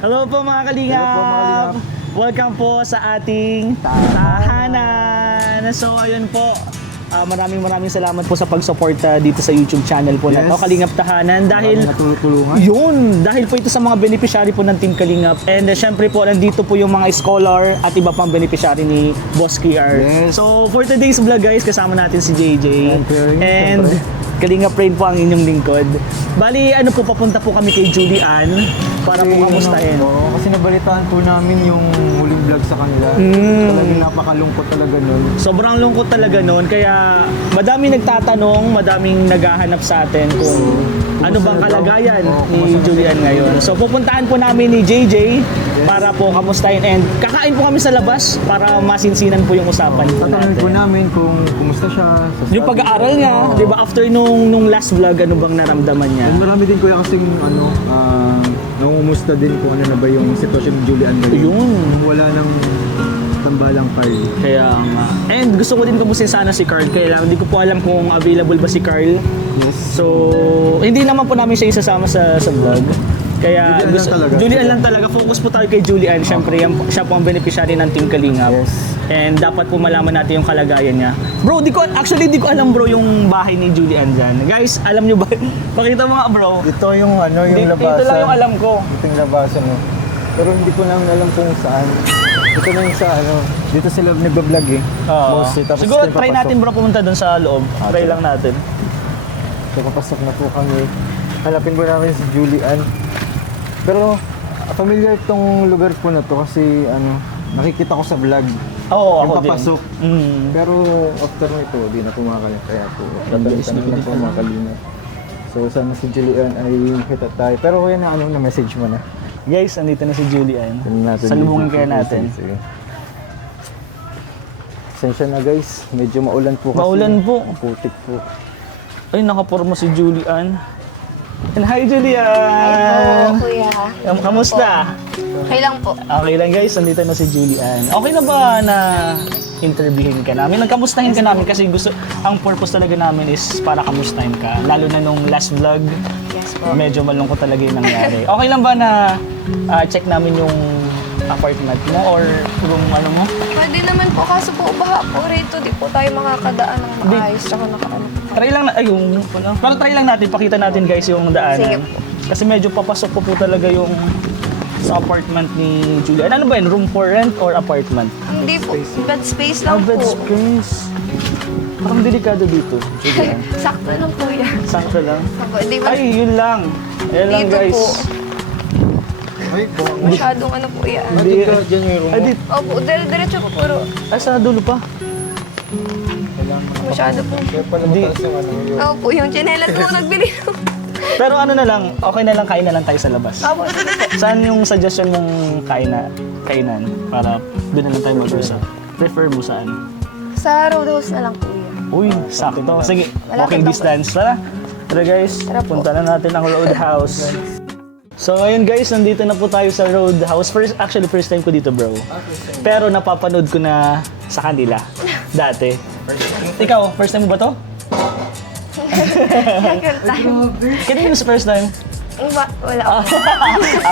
Hello po mga kalingap! Hello po, mga kalingap. Welcome po sa ating tahanan! So ayun po, maraming salamat po sa pag-suporta dito sa YouTube channel po na Yes. to, Kalingap Tahanan. Dahil natutulungan. dahil po ito sa mga beneficiary po ng Team Kalingap. And syempre po, nandito po yung mga scholar at iba pang beneficiary ni Boss KR. Yes. So for today's vlog guys, kasama natin si JJ. And Kalingap Rain po ang inyong lingkod. Bali, papunta po kami kay Julian para po kamustahin. Kasi nabalitaan po namin yung huling vlog sa kanila. Talagang napakalungkot talaga nun. Sobrang lungkot talaga noon, kaya madami nagtatanong, madaming naghahanap sa atin kung ano bang kalagayan ni Julian ngayon. So pupuntahan po namin ni JJ para po kamustahin, and kakain po kami sa labas para masinsinan po yung usapan po Tatanungin po natin. namin kung kumusta siya. Sa Yung pag-aaral niya, di ba, after nung last vlog, ano bang naramdaman niya? And marami din kuya kasing nangungumusta din kung ano na ba yung sitwasyon ni Julian ngayon. Yun. Wala nang tambalang Carl. Kaya nga. And gusto ko din kumusin sana si Carl, kaya lang hindi ko po alam kung available ba si Carl. Yes. So, hindi naman po namin siya isasama sa vlog. Kaya Julian lang talaga. Julian lang talaga. Focus po tayo kay Julian. Siyempre, siya po ang beneficiary ng Team Kalingap. Yes. And dapat po malaman natin yung kalagayan niya. Bro, di ko alam bro yung bahay ni Julian dyan. Guys, alam niyo ba? Pakita mo nga bro. Ito yung yung labasan. Ito lang yung alam ko. Ito yung labasan mo. Pero hindi ko lang alam kung saan. Ito na yung sa dito sila nagbablog eh. Oo. Mostly. Tapos Siguro tayo try papasok. natin bro pumunta dun sa loob. Try lang natin. So papasok na po kami. Hanapin po namin si Julian. Pero familiar tong lugar po na to kasi nakikita ko sa vlog. Oo, Yung ako din. papasok. Mm. Pero after nito, di na kumakalit. Kaya po, Bilis, dadalitan na lang po mga kalina. So sana si Julian ay kita tayo. Pero kuya na na message mo na. Guys, andito na si Julian. Tingnan natin. Salubungin kaya natin. Sige. Sensya na guys, medyo maulan po kasi. Maulan po. Putik po. Ay, nakaporma si Julian. And hi, Julian! Hi po, kuya. Kamusta? Okay lang po. Okay lang guys, nandito na si Julian. Okay na ba na interviewin ka namin? Nagkamustahin ka namin kasi ang purpose talaga namin is para kamustahin ka. Lalo na nung last vlog, Yes po. medyo malungkot talaga yung nangyari. Okay lang ba na check namin yung apartment mo or room mo? Pwede naman po, kaso po baha po rito. Di po tayo makakadaan ng maayos. Tsaka nakaano. Try lang na, pero try lang natin, pakita natin guys yung daanan. Sige po. Kasi medyo papasok po talaga yung sa apartment ni Julian. Ano ba yun? Room for rent or apartment? Hindi po. Bed space lang Bed po. space. Parang delikado dito, Julian. Sakto lang po yan. Sakto lang. Opo, di ba? Ay, yun lang. Ayan lang Dito guys. po. Ay, po. Masyadong ano po yan. Hindi. Diyan yung room Ay, mo. dito. Opo, diretso po pero Ay, sa dulo pa. masyado po. Kaya pala Hindi. mataas yung yung... Opo, yung chinelas mo nagbili. Pero ano na lang, okay na lang, kain na lang tayo sa labas. Opo, sige po. Saan yung suggestion mong kainan? Para doon na lang tayo mag-usap. Prefer mo saan? Sa roadhouse na lang po yan. Uy, sakto. Sige, Malapit walking lang po. distance. Tara. Tara guys, Tara po. punta na natin ang Roadhouse. So ngayon guys, nandito na po tayo sa Roadhouse. Actually, first time ko dito bro. Pero napapanood ko na sa kanila. Dati. Ikaw, first time mo ba to? Second time. Kanina sa first time? Wala Ah. po.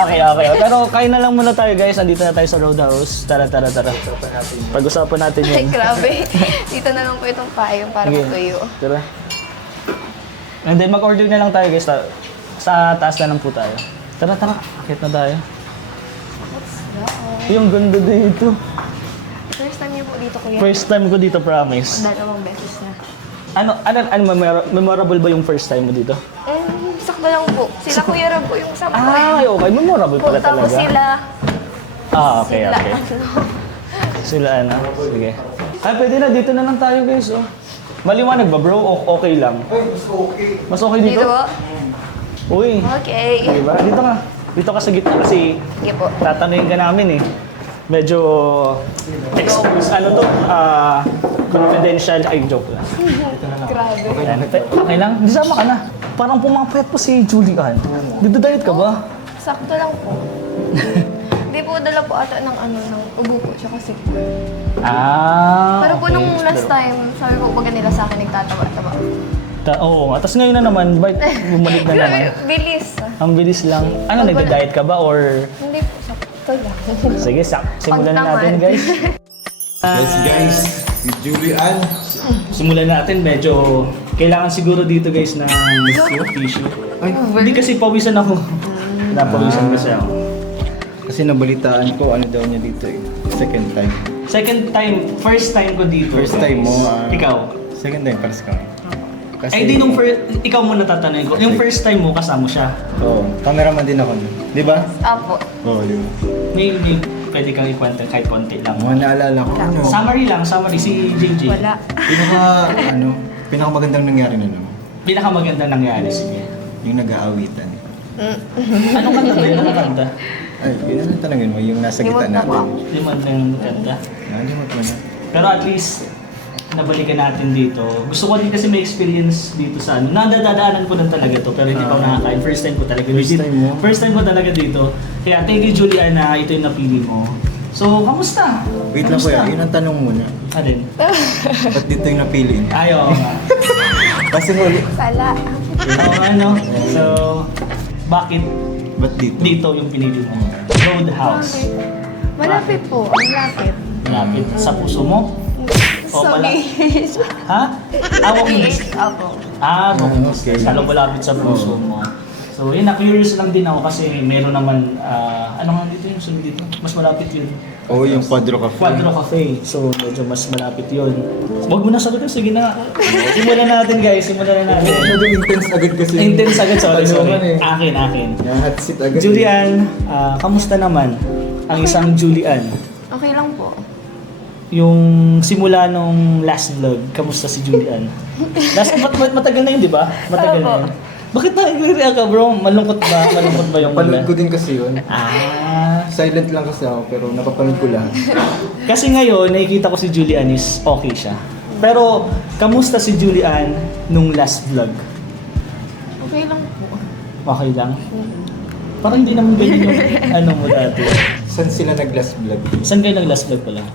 Okay. Pero kain na lang muna tayo guys. Nandito na tayo sa Roadhouse. Tara. Pag-usapan natin Ay, yun. grabe. Dito na lang po itong payong para Sige. matuyo. Tara. And then mag-order na lang tayo guys. Sa taas na lang po tayo. Tara. Akit na tayo. Yung ganda dito. First time niyo po dito, kuya. First time ko dito, promise. Dalawang beses na. Ano memorable ba yung first time mo dito? Sakto lang po. Sila Kuya Rab po yung sama ko. Ay, okay. Memorable pala Tapos talaga. sila, Okay. ano, Sila ano? Sige. Ay, pwede na. Dito na lang tayo guys. Oh. Maliwanag ba bro? Okay lang. Mas okay dito? dito po. Uy. Okay. Diba? Dito ka. Dito ka sa gitna kasi Sige po. tatanungin ka namin eh. Medyo confidential. Ay, joke lang. Grabe. Okay lang? Di sama ka na. Parang pumapayat po si Julian. Dito-diet ka ba? Sakto lang po. Hindi po dala po ata ng ng ubo po tsaka sick. Pero po okay. nung last time, sabi ko pag nila sa akin nagtatawa-tawa. Oo nga. Tapos ngayon na naman, bumalik na naman. Grabe, bilis. Ang bilis lang. Ano, nagda-diet ka ba or Hindi po, sakto lang. Sige, simulan na Pagtamad. natin guys. Yes guys, with Julian. Simulan natin, medyo kailangan siguro dito guys ng tissue. Ay, Hindi kasi pawisan ako. Napawisan kasi ako. kasi nabalitaan ko ano daw niya dito eh. Second time. Second time, first time ko dito. First time mo. Ikaw? Second time pares ka. Kasi, Ay, di nung first, ikaw muna tatanungin ko. Yung first time mo, kasama siya. Oo, cameraman din ako nun. Di ba? Apo. Oo, di ba? May pwede kang ikwento kahit konti lang. Mga naalala ko. Ano? Summary si JJ. Wala. Pinakamagandang nangyari na naman. Pinakamaganda nangyari, sige. Yung nag-aawitan. Anong kanta ba yun? Anong kanta? Ay, yun ang tanongin mo, yung nasa Limot gitna na po. natin. Hindi man lang kanta. Nalimot mo na. Pero at least, nabalikan natin dito. Gusto ko din kasi may experience dito sa ano. Nadadaanan ko lang talaga to, pero hindi pa ako nakakain. First time ko talaga. First time mo? First time ko talaga dito. Kaya thank you Juliana, ito yung napili mo. So, kamusta? Wait lang kuya, yun ang tanong muna. Alin? Ba't dito yung napili? Ayaw nga. Kasi huli. Wala. Oo, ano? So, bakit Ba't dito? dito yung pinili mo? Roadhouse. Malapit po. Ang lapit. Malapit sa puso mo? O pala? Sorry. Ha? Awak mo. Apo. Okay. Lalo malapit sa puso mo. So, yun, na-curious lang din ako kasi meron naman, ano nga dito yung sunod dito? Mas malapit yun. Oo, yung Quadro Cafe. Quadro Cafe. So, medyo mas malapit yun. Huwag mo na sagutin. Sige na. Simulan na natin guys. Simulan na natin. Masyado intense agad kasi. Intense agad. Sorry. Tanungan eh. Akin. Yung hot seat agad. Julian, kamusta naman ang isang Julian? Okay lang po. Yung simula nung last vlog, kamusta si Julian? Matagal na yun, di ba? Matagal na yun. Bakit nag-react ka bro? Malungkot ba? Malungkot ba yung Napanood ko din kasi yun. Silent lang kasi ako pero napapanood ko lahat. Kasi ngayon, nakikita ko si Julian is okay siya. Pero, kamusta si Julian nung last vlog? Okay lang po. Okay lang? Parang hindi naman ganyan yung ano mo dati. Saan sila nag-last vlog? Saan kayo nag-last vlog pala?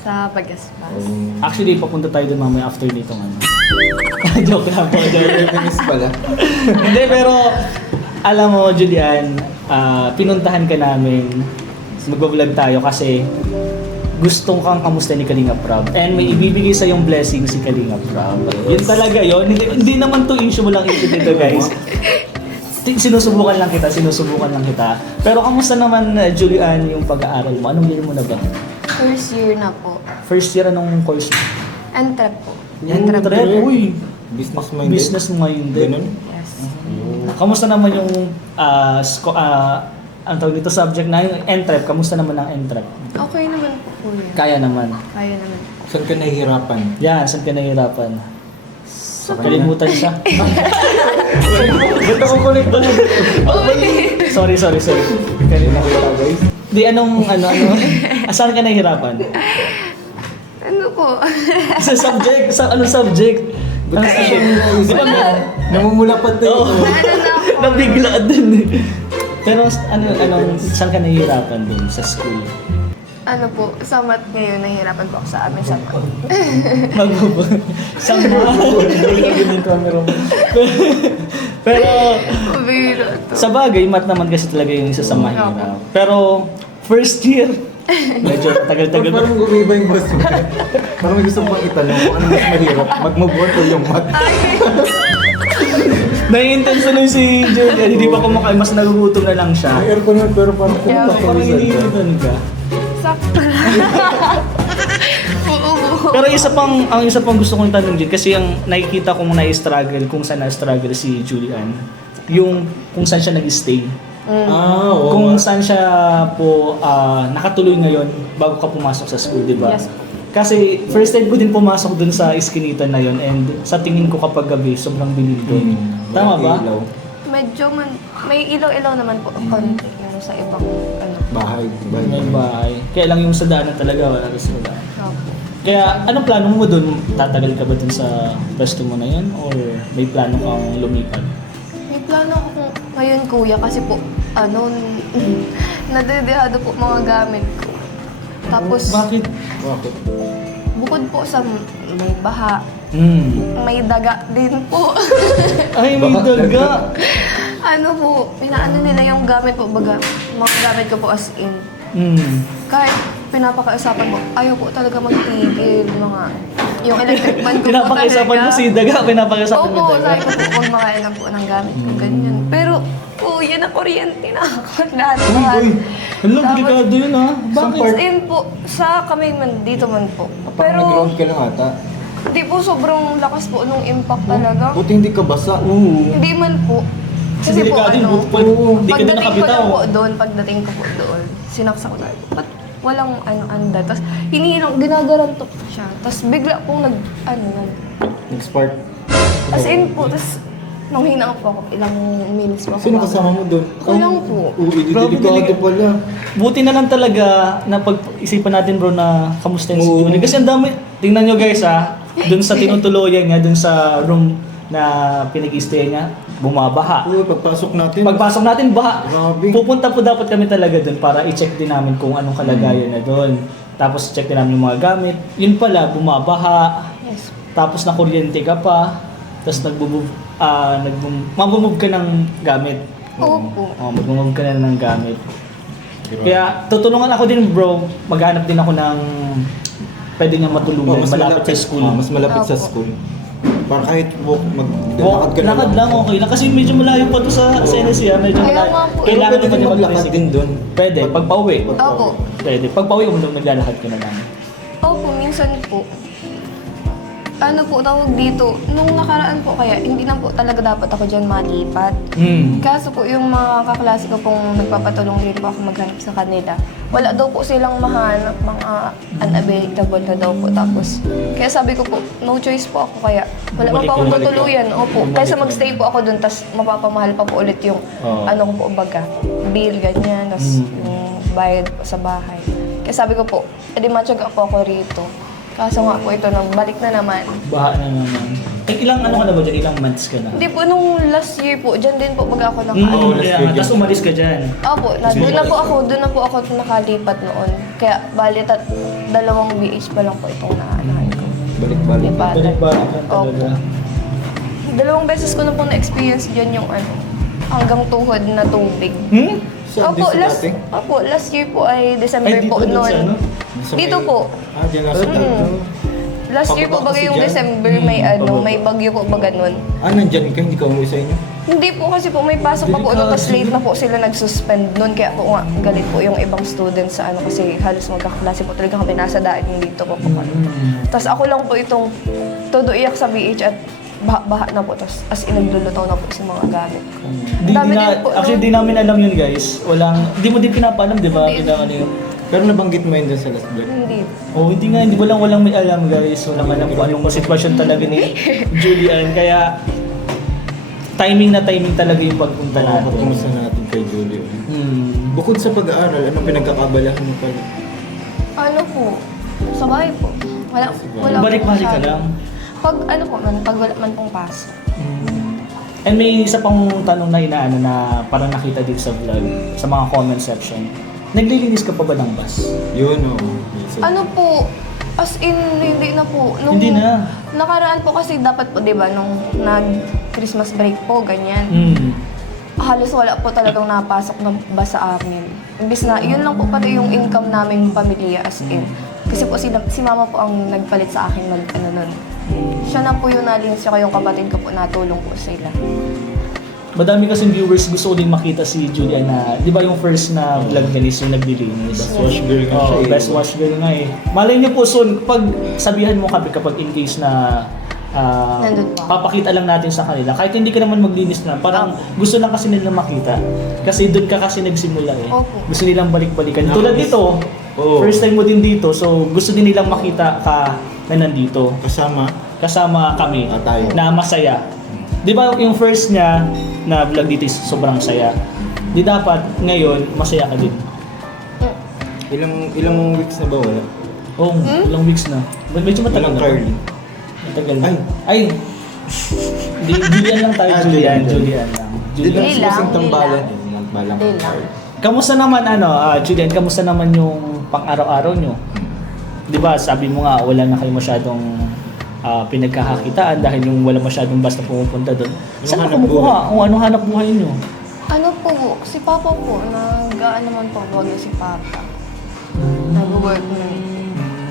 Sa Pagaspas. Actually, papunta tayo dun mamaya after nito ano. Joke lang po. Reminis pala. Hindi, pero alam mo, Julian, pinuntahan ka namin, mag-vlog tayo kasi gustong kang kamusta ni Kalinga Prab. And may ibibigay sa yung blessing si Kalinga Prab. Yun talaga yun. Hindi naman to issue mo lang issue dito, guys. Sinusubukan lang kita. Pero kamusta naman, Julian, yung pag-aaral mo? Anong year mo na ba? First year na po. First year anong course mo? Entrep po. Entrep. Uy, Business-minded. business minded. Ganun? Yes. Kamusta naman yung ang tawag dito subject na yung entrep? Kamusta naman ang entrep? Okay naman po po yun. Kaya naman. Kaya naman. Saan ka nahihirapan? Yan, saan ka nahihirapan? Sa Kalimutan siya. Ba't ako connect ba? Sorry. Kalimutan guys. Di, ano? Saan ka nahihirapan? Ano po? Sa subject? Sa anong subject? Di ba Namumula pa tayo. Oo. Nabigla din eh. Pero saan ka nahihirapan dun sa school? Ano po, sa math ngayon, nahihirapan po ako sa amin sa math. Sa ganun camera mo. Pero Biro to. sa bagay, math naman kasi talaga yung isa sa mahirap. Pero first year, medyo tagal-tagal pa. Parang gumiba yung boss mo. Parang may gusto pang itanong kung ano mas mahirap. Mag-move on o yung math. Nai-intense na si Julian, hindi pa kumakain, mas nagugutom na lang siya. May aircon yun pero parang Yeah. Parang hindi doon ka. Sakto lang. Oo. Pero ang isa pang gusto kong tanong din, kasi ang nakikita kong na-struggle, kung saan na-struggle si Julian, yung kung saan siya nag-stay. oo. Kung saan siya po nakatuloy ngayon bago ka pumasok sa school, di ba? Yes. Kasi first time ko din pumasok dun sa iskinita na yon, and sa tingin ko kapag gabi, sobrang dilim doon. Tama ba? Ilaw. Medyo may ilaw-ilaw naman po. Konti yung sa ibang ano. Bahay. May bahay. Kaya lang yung sa daanan talaga, wala rin sa daanan. Opo. Kaya anong plano mo doon? Tatagal ka ba dun sa pwesto mo na yan? Or may plano kang lumipat? May plano ako ngayon kuya kasi po nadedehado po mga gamit ko. Tapos Bakit? Bakit? bukod po sa may baha, Hmm. may daga din po. Ay, may Bakit? daga. Ano po, pinaano nila yung gamit po, baga, mga gamit ko po as in. Kahit pinapakausapan mo, ayaw po talaga magtigil, mga, yung electric fan ko po Pinapakiusapan mo si Daga, pinapakiusapan mo Opo, Daga. sabi ko po, huwag makailan po ng gamit ko, ganyan. Pero, yan na kuryente na ako, lahat. Hala, delikado yun ha. Bakit? As in po, sa kami man, dito man po. Parang Pero, nag-ground ka lang ata. hindi po sobrang lakas po nung impact talaga. Buti hindi ka basa. Oo. Hindi man po. Kasi po delikado yun, ano, hindi ka na pagdating ko nakabitaw. lang po doon, pagdating ko po doon, sinaksak ko tayo. Ba't walang anda? Tapos hinihilang, ginagarantok ko siya. Tapos bigla pong Nag-spark. as in po, tapos nung hinang po ako, ilang minutes po ako. Sino bago. kasama mo doon? Ako lang po. Grabe, Delikado pala. Buti na lang talaga na pag-isipan natin bro na kamusta yung si Oo. Julie. Kasi ang dami, tingnan nyo guys ha, dun sa tinutuluyan niya, dun sa room na pinag-stay niya, bumabaha. Oo, pagpasok natin. Pagpasok natin, baha. Grabe. Pupunta po dapat kami talaga dun para i-check din namin kung anong kalagayan na dun. Tapos check din namin yung mga gamit. Yun pala, bumabaha. Yes. Tapos na kuryente ka pa. Tapos mag-move ka ng gamit. Opo. Mag-move ka na ng gamit. Kaya tutulungan ako din bro, maghanap din ako ng pwede niyang matulungan malapit sa school. Mas malapit sa Opo. school. Para kahit Walk, lakad ka na lakad lang okay lang kasi medyo malayo pa to sa NSC medyo Kaya malayo. nga po. Kailangan Pwede naman din yung maglakad mag-tricycle. din doon. Pwede, pag pauwi. Opo. Pwede, pag pauwi mo nung naglalakad ka na lang. Opo, minsan po. Ano po tawag dito, nung nakaraan po kaya, hindi na po talaga dapat ako dyan malipat. Kaso po yung mga kaklase ko pong nagpapatulong din po ako maghanap sa kanila. Wala daw po silang mahanap, mga unavailable na daw po. Tapos, kaya sabi ko po, no choice po ako kaya wala pa po akong Bumalik ka. tutuluyan. Opo, Bumalik kaysa ka. magstay po ako dun, tapos mapapamahal pa po ulit yung Oo. ano ko po baga, bill, ganyan, tapos Mm. yung bayad po sa bahay. Kaya sabi ko po, edi matyaga po ako rito. Kaso nga po ito, balik na naman. Baha na naman. Ilang ano ka na ba dyan? Ilang months ka na? Hindi po, nung last year po, dyan din po baga ako Oo, naka- kaya nga. Tapos umalis ka dyan. Opo, doon na po ako nakalipat noon. Kaya bali, dalawang BH pa lang po itong naanahan ko. Balik-balik. Lipatan. Balik-balik lang Opo. talaga. Dalawang beses ko na po na-experience dyan yung hanggang tuhod na tubig. Saan din sa dati? Opo, last year po ay December Ay, dito po dun sa ano? noon. Dito po. Dyan last Mm. Last year po Pababa baga kasi yung dyan? December may may bagyo po baga nun. Nandyan ka, hindi ka umuwi sa inyo? Hindi po kasi po may pasok pa po Delikado. noon, tapos late na po sila nag-suspend noon. Kaya po nga, galit po yung ibang students sa kasi halos magkaklase po talaga kami nasa daan dito po po kami. Tapos ako lang po itong todo iyak sa BH at baha na po. Tapos as in naglulutaw na po sa mga gamit ko. Dami din po, Actually, no? di namin alam yun guys. Di mo din pinapaalam, di ba? Hindi. Ano yun. Pero nabanggit mo yun dun sa last vlog. Hindi. Oh, hindi nga, walang may alam guys. Walang alam kung anong sitwasyon talaga ni Julian. Kaya, timing talaga yung pagpunta natin. Kumusta natin kay Julio? Bukod sa pag-aaral, anong pinagkakabalahan mo pala? Ano po? Sa bahay po. Wala po Balik-balik ka masyado. lang. Pag ano po man, pag wala man pong pasok. And may isa pang tanong na inaano na parang nakita dito sa vlog, sa mga comment section. Naglilinis ka pa ba ng bus? Yun, oo. Ano po, as in, hindi na po. Hindi na. Nakaraan po kasi dapat po, di ba, nung nag-Christmas break po, ganyan. Halos wala po talagang napasok na ba sa amin. Imbis na, yun lang po pati yung income namin pamilya as in. Kasi po si mama po ang nagpalit sa akin nun. Siya na po yung nalinis, siya yung kapatid ko po, natulong po sila. Madami kasing viewers gusto ko din makita si Julian na, di ba yung first na vlog niya is yung naglilinis. Best wash girl nga siya Oh, eh. best wash girl nga eh. Malay niyo po soon, pag sabihan mo kami kapag in case na Nandun pa. papakita lang natin sa kanila. Kahit hindi ka naman maglinis na, parang gusto lang kasi nila makita. Kasi doon ka kasi nagsimula eh. Opo. Gusto nilang balik-balikan. Tulad dito, Oo. first time mo din dito, so gusto din nilang makita ka na nandito. Kasama kami Tayo. na masaya. Di ba yung first niya na vlog dito is sobrang saya. Di dapat ngayon masaya ka din. Ilang weeks na ba wala? Oh, ilang weeks na. Medyo matagal Ilang na. Carly? Matagal na. Ay. Ay. Julian lang tayo, Julian lang. Di Julian. Hindi lang, kasing tambalan. hindi Nagbalang. Hindi lang. Kamusta naman Julian, kamusta naman yung pang-araw-araw nyo? Di ba, sabi mo nga wala na kayo masyadong pinagkakakitaan dahil yung wala masyadong basta pumupunta doon. Saan ka hanap kumukuha? Kung ano hanap buhay nyo? Ano po, si Papa po, nag-aan naman po, bagay si Papa. Nag-work na.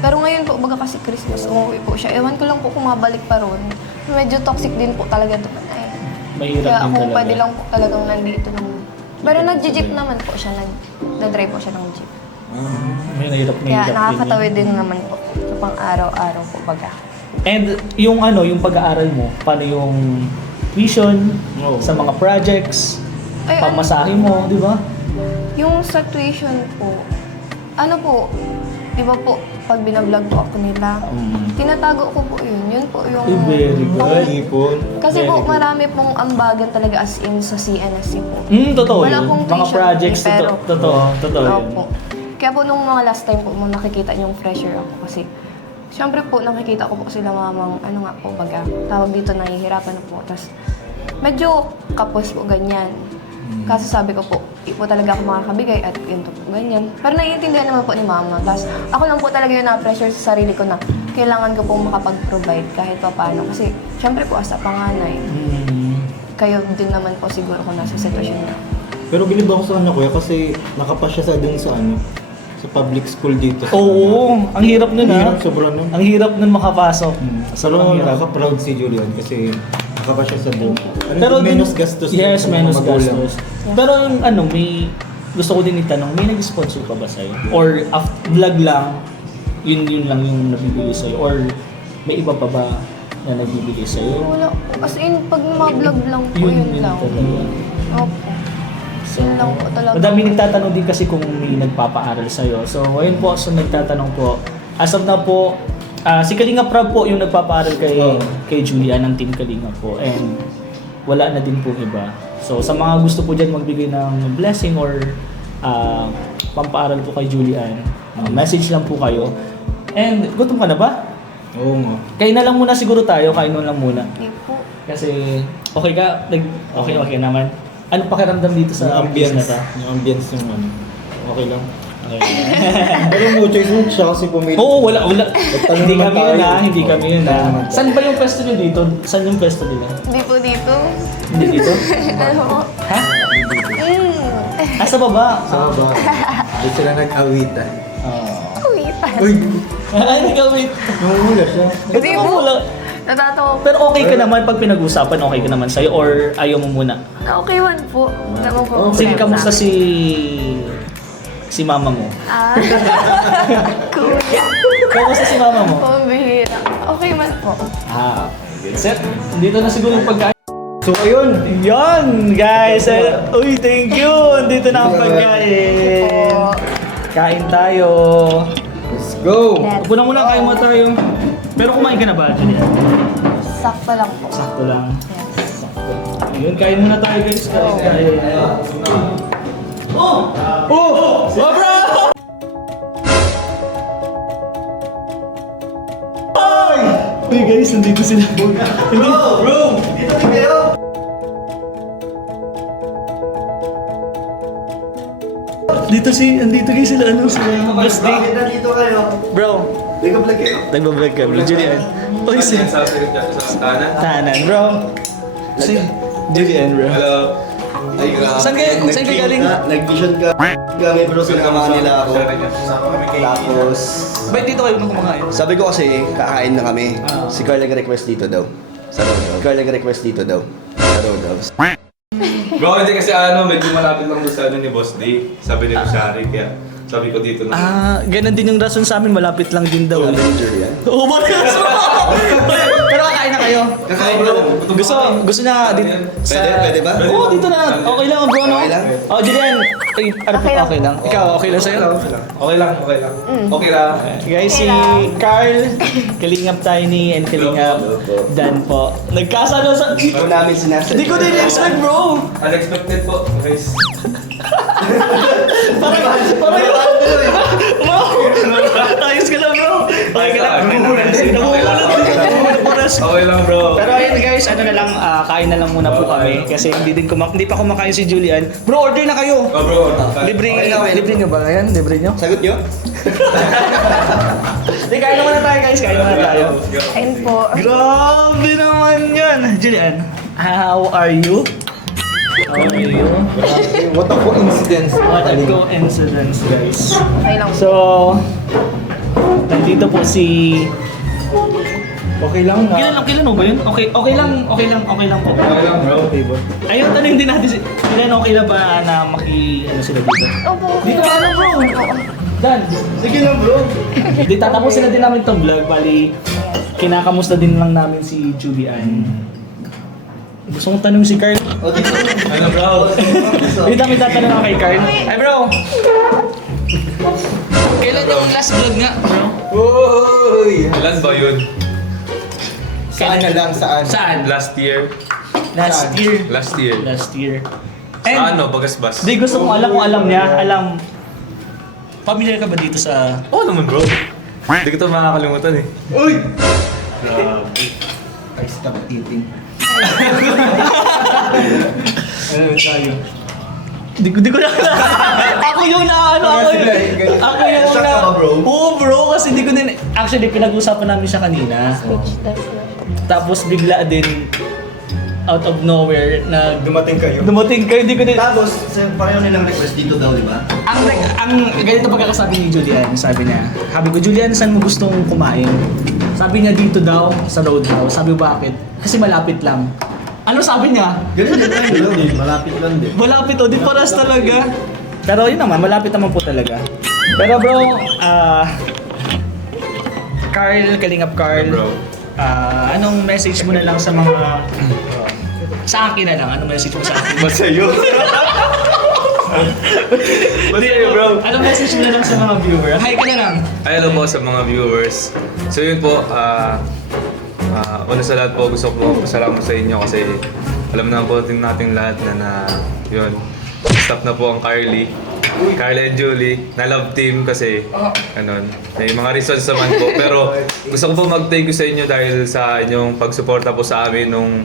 Pero ngayon po, baga kasi Christmas, umuwi po siya. Ewan ko lang po kung mabalik pa ron. Medyo toxic din po talaga doon. Ay, Mahirap kaya din ako talaga. pwede lang po talagang nandito lang. Pero nag-jeep naman po siya, nag-drive po siya ng jeep. Mahirap Kaya din nakakatawid yun. din naman po sa pang-araw-araw po baga. And yung yung pag-aaral mo, paano yung tuition, Oo. sa mga projects, Ay, pamasahe mo, di ba? Yung sa tuition po, ano po, di ba po, pag binablog po ako nila, tinatago ko po yun. Yun po yung... Very good. Ipon. Kasi po, Very good. marami pong ambagan talaga as in sa CNSC po. Totoo Wala yun. pong Mga tuition projects, fee, pero- totoo yun. Opo. Kaya po nung mga last time po, nung nakikita yung fresher ako kasi syempre po, nakikita ko po sila mamang, ano nga po, baga, tawag dito, nahihirapan na po. Tapos, medyo kapos po, ganyan. Kaso sabi ko po, di po talaga ako makakabigay at ganito po, ganyan. Pero naiintindihan naman po ni Mama. Tapos, ako lang po talaga yung na-pressure sa sarili ko na kailangan ko pong makapag-provide kahit pa paano. Kasi, syempre po, as a panganay, kayo din naman po siguro kung nasa sitwasyon na. Pero bilib ako sa kanya kuya kasi nakapasya sa dun sa sa public school dito. Oo, ang hirap nun ha. Hirap, sobra nun. Ang hirap nun makapasok. Pero Sobrang hirap. nakaka-proud si Julian kasi nakapasya sa dun. Pero menos gastos. din Yes, sa mga menos magulang. gastos. Pero yung may gusto ko din itanong, may nag-sponsor pa ba sa'yo? Or vlog lang, yun lang yung nabibigay sa'yo? Or may iba pa ba na nagbibigay sa'yo? Wala po. As in, pag ma-vlog lang po, yun lang. talaga. Opo. So, Yun lang po talaga. madami nagtatanong din kasi kung may nagpapaaral sa'yo. So, ayun po, so nagtatanong po. As of now po, si Kalinga Prab po yung nagpapaaral kay Julian ng Team Kalinga po. And wala na din po iba. So, sa mga gusto po dyan magbigay ng blessing or pampaaral po kay Julian, message lang po kayo. And gutom ka na ba? Oo nga. Kain na lang muna siguro tayo, kain na lang muna. Hindi po. Kasi okay ka? Okay naman. Ano pakiramdam dito sa Yung place na ambience. to? Yung ambience yung okay lang. Okay. Pero no choice mo siya kasi pumili. Oo, wala. Hindi naman kami yun tayo. hindi kami yun Tayo naman tayo. Saan ba yung pwesto nyo dito? Saan yung pwesto nila? Hindi po dito. Hindi dito? Ano po? Ha? Sa baba? Sa baba. Doon sila nag-awitan. Kawitan. Uy! Ay, hindi ka wait. Namumula siya. Hindi Ako po. wala. Natatawa po. Pero okay ka naman pag pinag-usapan, okay ka naman sa'yo or ayaw mo muna? Okay man po. Naman po. Sige, problema kamusta sa akin. si mama mo? Ah, kuya. Kamusta si mama mo? Pambihira. Okay man po. Okay. Sir, dito na siguro yung pagkain. So ayun! Yan, guys. Uy, thank you. Dito na ang pagkain. Po. Kain tayo. Let's go! Upo na muna, kain mo tayo. Pero kumain ka na ba, Julian? Sakto lang po. Sakto lang. Yes. Ayun, kain muna tayo, guys. Kain tayo. Oh! Oh! Bro! Uy, guys, nandito sila. Bro! Dito rin kayo! Andito guys sila, sila Best Day. nandito kayo? Bro, Nag-vlog kayo? nagbablog kami, Julian. Uy, si Tahanan, bro. Si Julian, bro. Hello. Ay, grabe. Saan kayo galing? Nag-vision ka. Kami bro, sinamahan nila ako. Tapos, Ba't dito kayo kumakain? sabi ko kasi, kakain na kami. Ah. Si Carl nag-request dito daw. Sa Rodaw. Carl nag-request dito daw. Sa Rodaw. Bro, hindi kasi medyo malapit lang doon sa ni Boss D. Sabi ni Kushari, kaya sabi ko dito na. Ganun din yung rason sa amin, malapit lang din daw. Sabi ni Julian. Oo, bakit? Pero kakain na kayo. Kakain bro. Gusto na dito Pwede ba? Oo, dito na. Okay lang, bro, no? Okay lang? Oh, Julian. Ay, okay lang. Ikaw, okay lang sa'yo? Okay lang. Okay lang. Guys, si Carl, Kalingap Tiny, and Kalingap Dan po. Nagkasalo sa... Hindi ko namin sinasadya. Hindi ko din expect, bro. Unexpected po, guys. Parang yun. Wow! Ayos ka lang, bro. Okay ka lang. Okay lang, bro. Pero ayun guys, ano na lang, kain na lang muna po kami. Kasi hindi pa kumakain si Julian. Bro, order na kayo. Oh, bro. Libre Okay lang, okay lang. nyo ba yan? Libre nyo? Sagot nyo? Hindi, kain naman na tayo guys. Kain naman na tayo. Ayun po. Grabe naman yan. Julian, how are you? How are you? What a coincidence. What a coincidence guys. Okay lang po. So, nandito po si... Okay lang na. Kailan mo ba yun? Okay lang po. Okay lang bro. Ayun, tanong din natin si... Kailan okay na ba na ano sila dito? Opo, okay. Dito ka na bro. Dan. Sige na bro. Di tatapusin na din namin itong vlog. Bali, kinakamusta din lang namin si Julian. Gusto mong tanong si Carl? Ano bro? Dito kami tatanong ako kay Carl. Ay bro! Kailan yung last vlog nga, bro? Uy! Ilan ba yun? Saan na lang, saan? Saan? Last year? Last year. Last year. Last year. Sa ano? Bagasbas? Di gusto kong alam kung alam niya. Familiar ka ba dito sa... Oo naman bro. Hindi ko ito makakalimutan eh. Uy! Grabe. I stop eating. Ano tayo? Di ko na ako yung ako yung Shock ka ba, bro? Oo bro, kasi di ko din... Actually, pinag-usapan namin siya kanina. Speechless na po. Tapos bigla din, out of nowhere, Dumating kayo. dumating kayo, di ko din... Tapos, pareho nilang request dito daw, di ba? Ang ganito pagkakasabi ni Julian, sabi ko, Julian, saan mo gustong kumain? Sabi niya dito daw, sa Roadhouse. Sabi bakit? Kasi malapit lang. Ano sabi niya? Ganun din tayo, bro. Malapit lang din. Malapit o, di paras talaga. Pero yun naman, malapit naman po talaga. Pero bro, Carl, Kalingap Carl, Bro. anong message mo na lang sa mga... sa akin na lang, anong message mo sa akin? Masa'yo. Masa'yo bro. Anong message mo na lang sa mga viewer? Hi ka na lang. Ay, hello po sa mga viewers. So yun po, una sa lahat po gusto ko pasalamat sa inyo kasi alam naman po natin lahat na yun, stop na po ang Carly and Julie na love team kasi ganun. May mga reasons naman po pero gusto ko po mag-thank you sa inyo dahil sa inyong pagsuporta po sa amin nung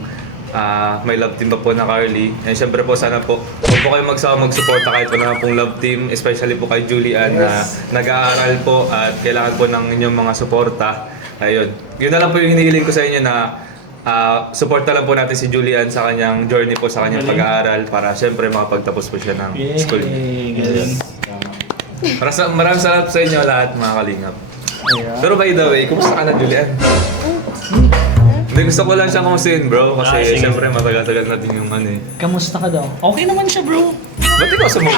may love team pa po na Carly. And syempre po sana po huwag po kayo magsama magsuporta kahit wala na pong love team, especially po kay Julian na nag-aaral po at kailangan po ng inyong mga suporta. Ayun. Yun na lang po yung hinihiling ko sa inyo na suporta lang po natin si Julian sa kanyang journey po sa kanyang pag-aaral para syempre makapagtapos po siya ng school niya. Galing. Maraming salamat sa inyo lahat mga kalingap. Pero by the way, kumusta ka na Julian? Hindi, gusto ko lang siyang kumustahin bro kasi Sige. syempre matagal-tagal natin yung ano eh. Kamusta ka daw? Okay naman siya bro. Ba't ikaw sumagot?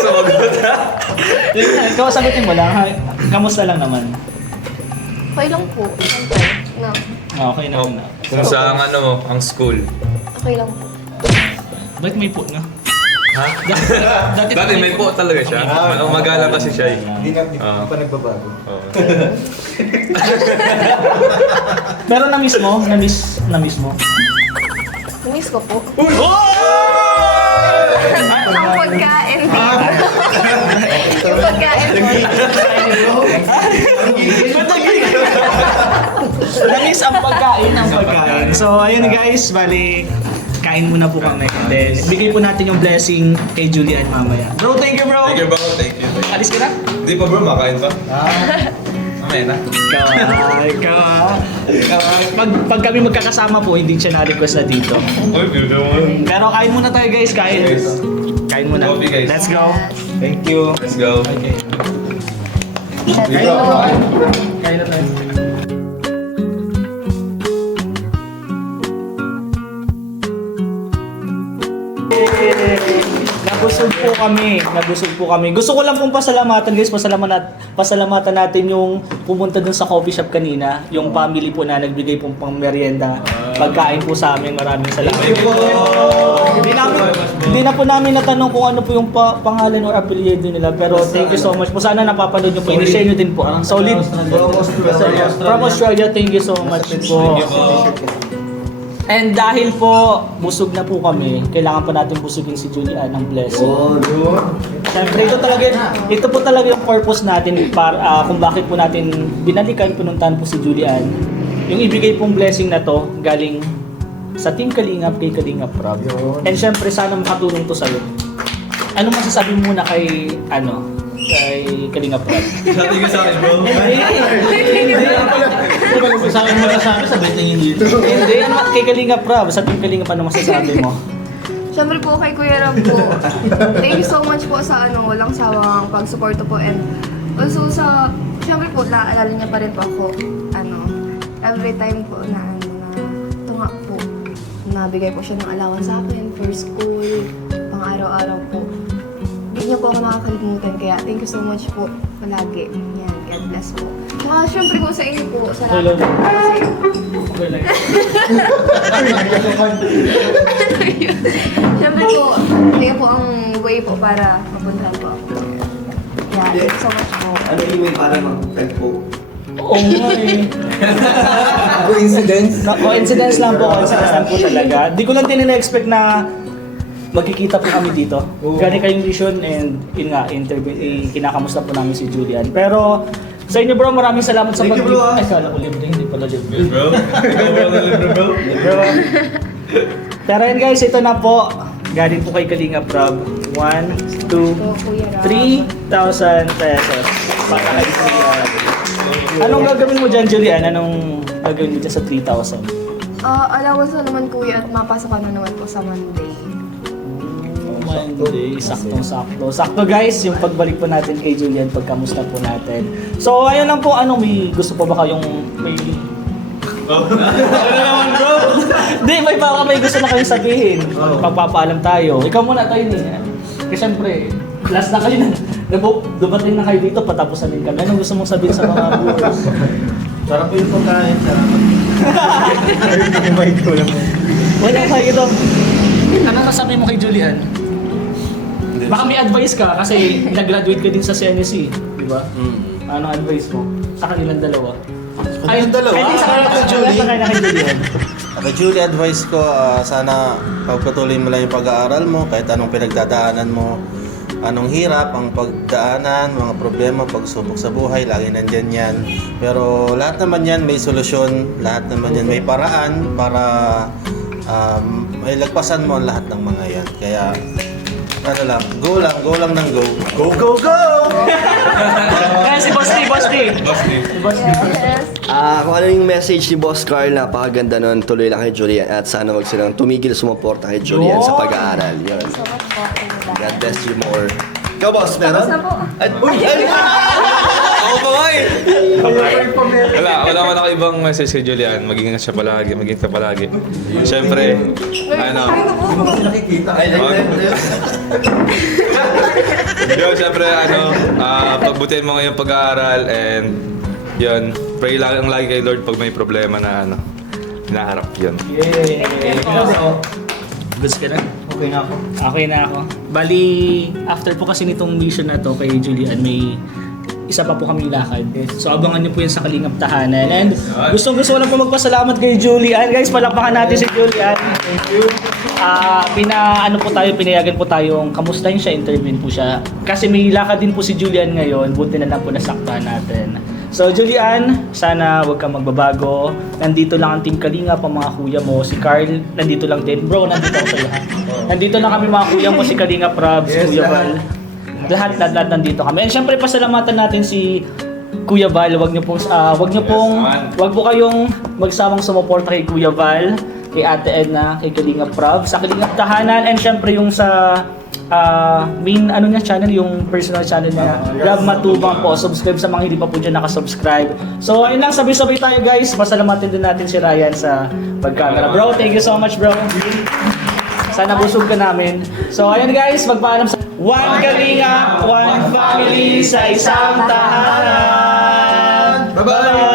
Sumagot ha? Ikaw sagutin mo lang, ha? Kamusta lang naman? Okay lang po. Siyempre. No. Okay naman na. Kung sa ang ano mo, ang school. Okay lang po. Bakit may po na? Ha? Dati may po talaga siya. Magalang kasi siya eh. Hindi pa nagbabago. Oo. Pero na-miss mo? Na-miss mo? Namiss ko po. Oh! Ang pagkain dito. Yung pagkain po. Na-miss ang pagkain. So ayun guys, bali kain muna po kami. Then bigay po natin yung blessing kay Julian mamaya. Bro, thank you bro! Thank you bro, thank you. Alis ka na? Hindi pa bro, makain pa. Mamaya na. Pag kami magkakasama po, hindi siya na-request na dito. Uy, beautiful. Pero kain muna tayo guys, kain. Kain muna. Coffee, guys. Let's go. Thank you. Let's go. Okay. Let's go. Kain na tayo. Nabusog po kami. Gusto ko lang pong pasalamatan guys, pasalamatan natin yung pumunta dun sa coffee shop kanina, yung family po na nagbigay pong pang merienda, pagkain po sa amin. Maraming salamat. Hindi na po namin natanong kung ano po yung pangalan or apelyido nila, pero thank you so much po. Sana napapanood nyo po. I-share nyo din po. Solid. From Australia, thank you so much po. And dahil po busog na po kami, kailangan pa natin busugin si Julian ng blessing. Siyempre, ito po talaga yung purpose natin para kung bakit po natin binalikan, pinuntahan po si Julian. Yung ibigay pong blessing na to galing sa Team Kalingap kay Kalingap Rob. And siyempre, sana makatulong to sa'yo. Ano masasabi mo muna kay kay Kalinga Prab? Sabi ka sa akin, bro. Sa akin mo sabi, sabay tingin dito. Hindi, kay Kalinga Prab. Sa Team Kalinga pa naman masasabi mo. Siyempre po kay Kuya Rab po. Thank you so much po sa walang sawang pagsuporto po, and also siyempre po naaalala niya pa rin po ako, every time po na tunga po, nabigay po siya ng allowance sa akin for school, pang araw-araw po. Hindi niya po ako nakakalimutan, kaya thank you so much po palagi. Yan, God bless po. Siyempre po sa inyo po, salamat po kasi siyempre po, kaya po ang way po para mapuntahan po ako. Yeah, thank you so much po. Ano yung may para mag-tag po? Oo nga eh. Coincidence? Coincidence lang po talaga. Di ko lang din-expect na magkikita po kami dito. Gani kayong vision, and yun nga, kinakamusta po namin si Julian. Pero sa inyo bro, maraming salamat sa Thank you, bro, ah. Ay, kala ko libre, hindi pala libre. Bro? Ikaw bro, bro? Bro. Pero yun guys, ito na po. Galing po kay Kalinga Prab. 1, 2, Po, Kuya Rab. 3,000 pesos. Para kay Julian. Anong gagawin mo dyan, Julian? Anong gagawin mo dyan sa 3,000? Allowance na naman kuya, at mapasok ka na naman po sa Monday. Monday, saktong-sakto. Sakto guys, yung pagbalik po natin kay Julian, pagkamusta po natin. So ayun lang po, may gusto po ba kayong may... Ano naman bro? Hindi, may gusto na kayong sabihin. Pagpapaalam tayo. Ikaw muna tayo niya. Kasi syempre, last na kayo na. Dumating na kayo dito, patapusan din kami. Anong gusto mong sabihin sa mga viewers? Sarap yung pagkain, sarap. Wala kayo. Anong masabi mo kay Julian? Baka may advice ka kasi nag-graduate ka din sa CNSC, di ba? Anong advice mo sa kanilang dalawa? Kanilang dalawa? Ay, di sa kanilang Julie? Sa kay Julian. Kay Julie, advice ko, sana pagpatuloy mo lang yung pag-aaral mo, kahit anong pinagdadaanan mo, anong hirap, ang pagdaanan, mga problema, pagsubok sa buhay, lagi nandyan yan. Pero lahat naman yan may solusyon, lahat naman yan may paraan para may lagpasan mo ang lahat ng mga yan. Kaya, go lang ng go. Go, go, go! Kaya si Boss D. Yes. Kung ano yung message ni Boss Carl, napakaganda nun. Tuloy lang kay Julian at sana wag silang tumigil sumuporta kay Julian sa pag-aaral. Yun. So much po. God bless you more. Ikaw, boss, meron? Tapos na po. Ako pa nga eh! Wala ko ibang message kay Julian. Maging siya palagi, maging ka palagi. Siyempre, yun, siyempre, pagbutihin mo ngayong pag-aaral, and yun, pray lang lagi kay Lord pag may problema na hinaharap yun. Yay! Goods ka na? Okay na ako. Bali, after po kasi nitong mission na to kay Julian, may isa pa po kaming lakad. So abangan niyo po yan sa Kalingap Tahanan. And gusto ko lang po magpasalamat kay Julian. Guys, palakpakan natin si Julian. Thank you. Pinayagan po tayong kamustahin siya, interviewin po siya. Kasi may lakad din po si Julian ngayon, buti na lang po nasaktahan natin. So Julian, sana wag kang magbabago. Nandito lang ang Team Kalingap, ang mga kuya mo. Si Carl, nandito lang din. Bro, nandito ako sa lahat. Nandito lang kami mga kuya mo, si Kalingap Prab, si Kuya Val. Lahat nandito kami. And syempre pasalamatan natin si Kuya Val. Wag po kayong magsawang sumuporta kay Kuya Val, kay Ate Edna, kay Kalingap Prab, sa Kalingap Tahanan, and syempre yung sa main channel, yung personal channel niya, Rob Matubang po. Subscribe sa mga hindi pa po dyan nakasubscribe. So ayun lang, sabay-sabay tayo guys. Pasalamatin din natin si Ryan sa pag-camera. Bro, thank you so much bro. Sana busog ka namin. So ayun guys, magpaalam sa One Kalingap, One Family sa isang tahanan. Bye-bye!